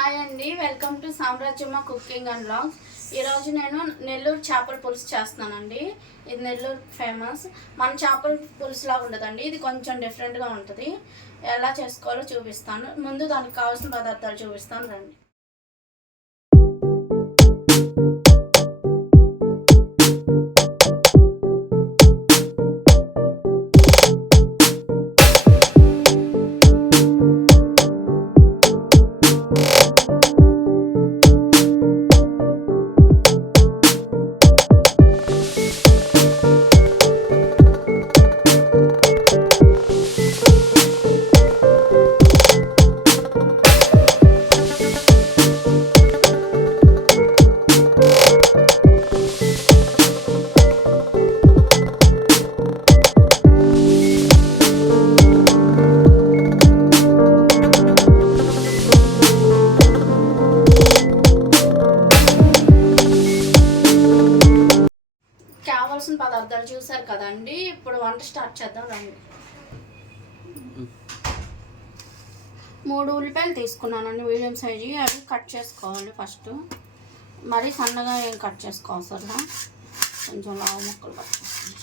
Hi అండి. Welcome to Samrajyamma cooking and blogs ఈరోజు నేను నెల్లూరు చేపల పులుసు చేస్తున్నానండి. ఇది నెల్లూరు ఫేమస్. మన చేపల పులుసులా ఉండదండి. ఇది కొంచెం డిఫరెంట్గా ఉంటుంది. ఎలా చేసుకోవాలో చూపిస్తాను. ముందు దానికి కావాల్సిన పదార్థాలు చూపిస్తాను రండి. వంట స్టార్ట్ చేద్దాం రండి. మూడు ఉల్లిపాయలు తీసుకున్నానండి మీడియం సైజు అవి కట్ చేసుకోవాలి ఫస్ట్. మరీ సన్నగా ఏం కట్ చేసుకోవసరం కొంచెం లావు ముక్కలు కట్ చేసుకోవాలి.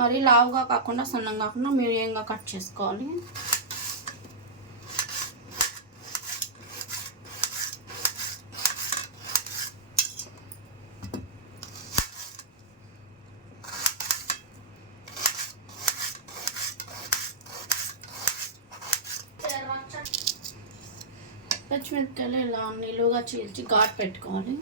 మరీ లావుగా కాకుండా సన్నంగా కాకుండా మీడియంగా కట్ చేసుకోవాలి పచ్చిమిరపకాయలు ఇలా నిలువుగా చీల్చి ఘాట్ పెట్టుకోవాలి.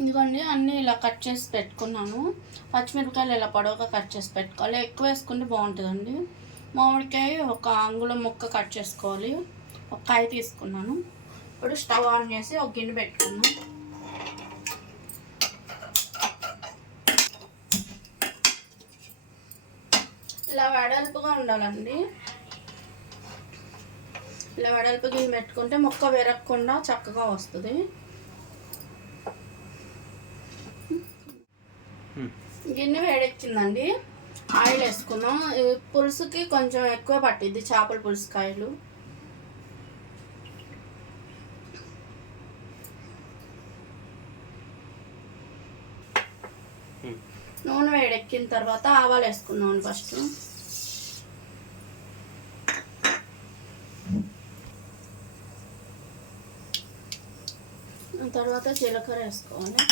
ఇదిగోండి అన్నీ ఇలా కట్ చేసి పెట్టుకున్నాను. పచ్చిమిరపకాయలు ఇలా పొడవుగా కట్ చేసి పెట్టుకోవాలి. ఎక్కువ వేసుకుంటే బాగుంటుందండి. మామిడికాయ ఒక అంగుళం ముక్క కట్ చేసుకోవాలి. ఒక కాయ తీసుకున్నాను. ఇప్పుడు స్టవ్ ఆన్ చేసి ఒక గిన్నె పెట్టుకున్నాను ఇలా వెడల్పుగా ఉండాలండి. ఇలా వెడల్పు గిన్నె పెట్టుకుంటే ముక్క విరగకుండా చక్కగా వస్తుంది గిన్నె వేడెక్కిందండి ఆయిల్ వేసుకుందాం పులుసుకి కొంచెం ఎక్కువ పట్టిద్ది చేపల పులుసు కాయలు. నూనె వేడెక్కిన తర్వాత ఆవాలు వేసుకుందాం ఫస్ట్. తర్వాత జీలకర్ర వేసుకోవాలి.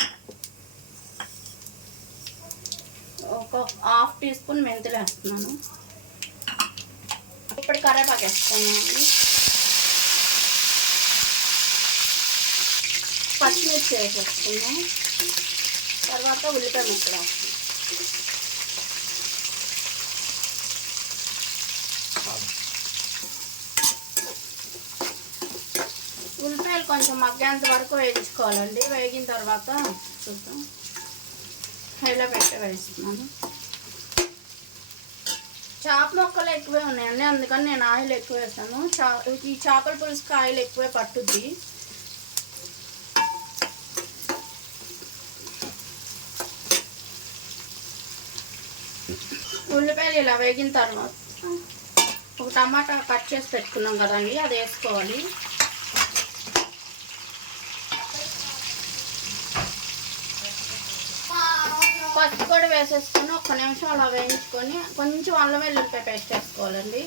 ఒక హాఫ్ టీ స్పూన్ మెంతులు వేస్తున్నాను. ఇప్పుడు కరేపాకు వేస్తున్నాను. పచ్చిమిర్చి వేసేస్తున్నాం తర్వాత ఉల్లిపాయ ముక్కలు వేస్తున్నాం ఉల్లిపాయలు కొంచెం మగ్గేంత వరకు వేయించుకోవాలండి. వేగిన తర్వాత చూద్దాం. హైలో పెట్టి వేస్తున్నాను. చేప మొక్కలు ఎక్కువే ఉన్నాయండి. అందుకని నేను ఆయిల్ ఎక్కువ వేస్తాను చా ఈ చేపల పులుసుకి ఆయిల్ ఎక్కువే పట్టుద్ది. ఉల్లిపాయలు ఇలా వేగిన తర్వాత ఒక టమాటా కట్ చేసి పెట్టుకున్నాం కదండి అది వేసుకోవాలి. పసుపు కూడా వేసేసుకొని ఒక్క నిమిషం అలా వేయించుకొని కొంచెం అల్లం వెల్లుల్లిపాయ పేస్ట్ వేసుకోవాలండి.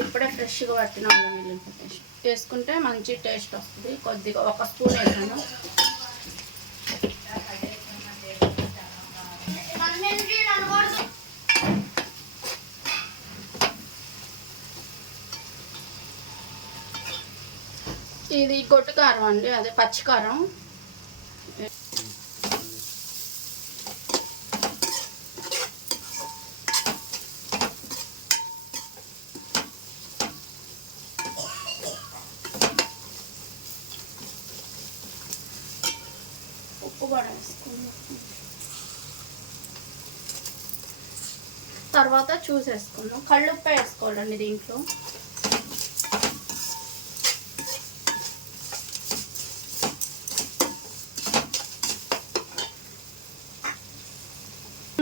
ఇప్పుడే ఫ్రెష్గా పట్టిన అల్లం వెల్లుల్లిపాయ పేస్ట్. వేసుకుంటే మంచి టేస్ట్ వస్తుంది. కొద్దిగా ఒక స్పూన్ వేసాను. ఇది గొట్టు కారం అండి అదే పచ్చికారం కారం ఉప్పు కూడా వేసుకుందాం తర్వాత చూసేసుకుందాం. కళ్ళుప్ప వేసుకోవాలండి దీంట్లో.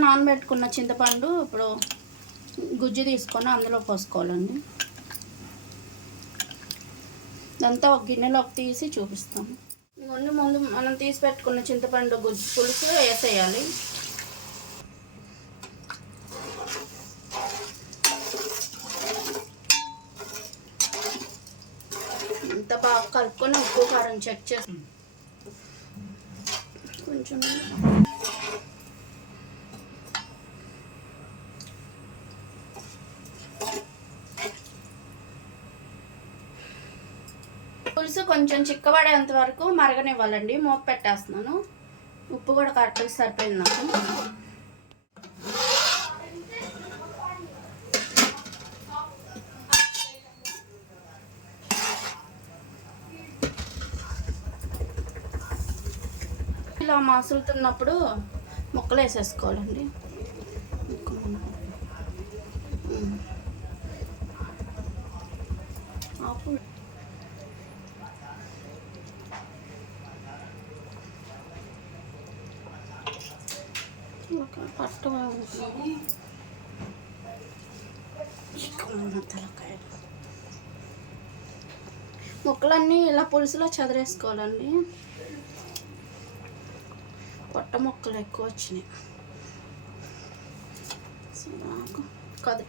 నానబెట్టుకున్న చింతపండు ఇప్పుడు గుజ్జు తీసుకొని అందులో పోసుకోవాలండి. ఇదంతా ఒక గిన్నెలోకి తీసి చూపిస్తాము ముందు ముందు మనం తీసి పెట్టుకున్న చింతపండు గుజ్జు పులుసు వేసేయాలి. కారం చెక్ చేసి. కొంచెం. పులుసు కొంచెం చిక్కబడేంత వరకు మరగనివ్వాలండి. మూత పెట్టేస్తున్నాను. ఉప్పు కూడా కరెక్ట్గా సరిపోయింది నాకు. ఇలా మసులుతున్నప్పుడు ముక్కలు. వేసేసుకోవాలండి పట్టు ఉంటుంది ముక్కలన్నీ ఇలా పులుసులో చదిరేసుకోవాలండి. పొట్ట ముక్కలు ఎక్కువ వచ్చినాయి కదు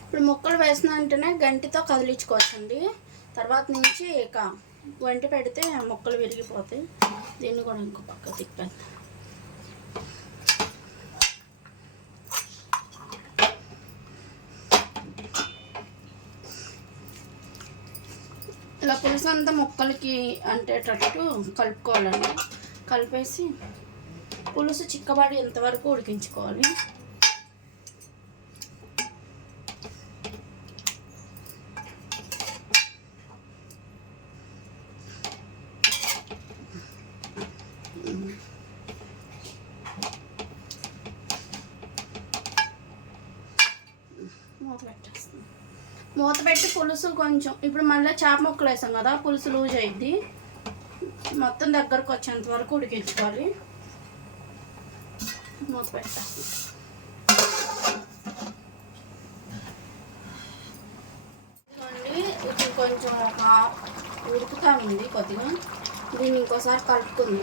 ఇప్పుడు మొక్కలు వేసిన వెంటనే గంటితో కదిలించుకోవచ్చండి తర్వాత నుంచి ఇక వంటి పెడితే మొక్కలు విరిగిపోతాయి దీన్ని కూడా ఇంకో పక్క తిప్పాను ఇలా పులుసు అంతా ముక్కలకి అంటేటట్టు కలుపుకోవాలండి. కలిపేసి పులుసు చిక్కబడి ఎంతవరకు ఉడికించుకోవాలి మూత పెట్టేస్తాను మూత పెట్టి పులుసు కొంచెం. ఇప్పుడు మళ్ళీ చేప ముక్కలు వేసాం కదా పులుసు లూజ్ అయింది మొత్తం దగ్గరకు వచ్చేంత వరకు ఉడికించుకోవాలి. మూత పెట్టేస్తాను కొంచెం ఒక ఉడుకుతా ఉంది కొద్దిగా. దీన్ని ఇంకోసారి కలుపుతుంది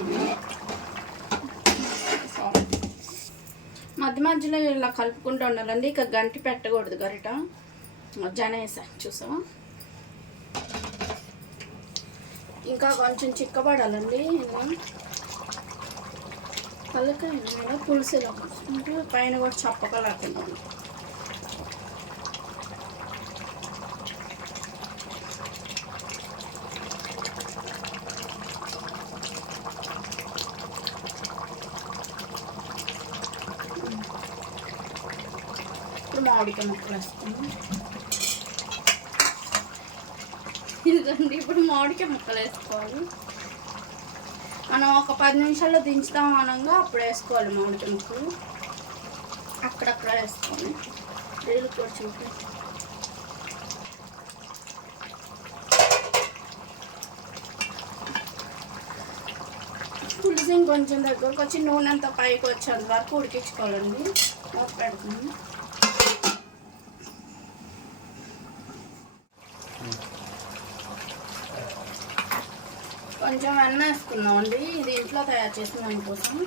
మధ్య మధ్యలో ఇలా కలుపుకుంటూ ఉండాలండి. ఇక గంటి పెట్టకూడదు గరిట. మధ్యాహ్నం వేసా చూసావా? ఇంకా కొంచెం చిక్కబడాలండి ఇలా కలకాయ మీద పులుసు ఇలా అంటే పైన కూడా చప్పగా ఇప్పుడు మామిడికాయ ముక్కలు వేస్తాము ఇదిగోండి ఇప్పుడు మామిడికాయ ముక్కలు వేసుకోవాలి. మనం ఒక పది నిమిషాల్లో దించుతాం అనగా అప్పుడు వేసుకోవాలి మామిడికాయ ముక్కలు. అక్కడక్కడ వేసుకోవాలి రీలు కూడా చూపి. పులుసు కొంచెం దగ్గరకు వచ్చి నూనె అంతా పైకి వచ్చేంత వరకు ఉడికించుకోవాలండి. పెడుతుంది కొంచెం వెన్న వేసుకున్నాం అండి. ఇది ఇంట్లో తయారు చేసిన దానికోసం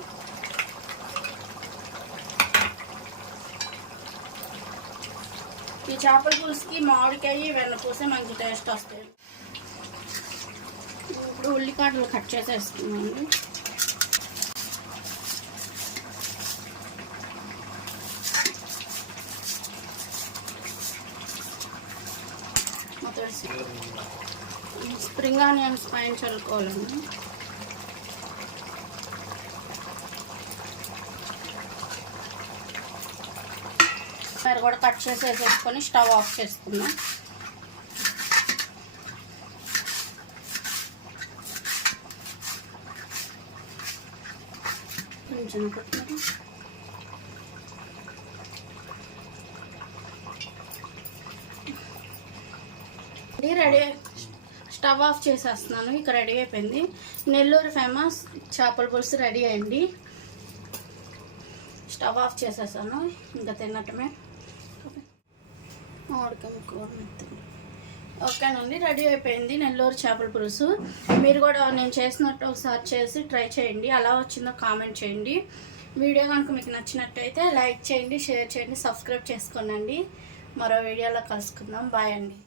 చేపల పులుసుకి మామిడికాయ వెన్నపూసే మంచి టేస్ట్ వస్తాయి. ఇప్పుడు ఉల్లికాడలు కట్ చేసేసుకున్నాం అండి. స్ప్రింగ్ ఆనియన్స్ పైన చల్లుకోవాలండి మరి కూడా కట్ చేసి వేసేసుకొని స్టవ్ ఆఫ్ చేసుకున్నాం కొంచెం రెడీ స్టవ్ ఆఫ్ చేసేస్తున్నాను. ఇక రెడీ అయిపోయింది. నెల్లూరు ఫేమస్ చేపల పులుసు రెడీ అయింది. స్టవ్ ఆఫ్ చేసేసాను. ఇంకా తినటమే. మామిడికాయ కూర ఓకేనండి రెడీ అయిపోయింది నెల్లూరు చేపల పులుసు. మీరు కూడా నేను చేసినట్టు ఒకసారి చేసి ట్రై చేయండి. అలా వచ్చిందో కామెంట్ చేయండి. వీడియో కనుక మీకు నచ్చినట్టయితే లైక్ చేయండి షేర్ చేయండి సబ్స్క్రైబ్ చేసుకోనండి. మరో వీడియోలో కలుసుకుందాం. బాయ్ అండి.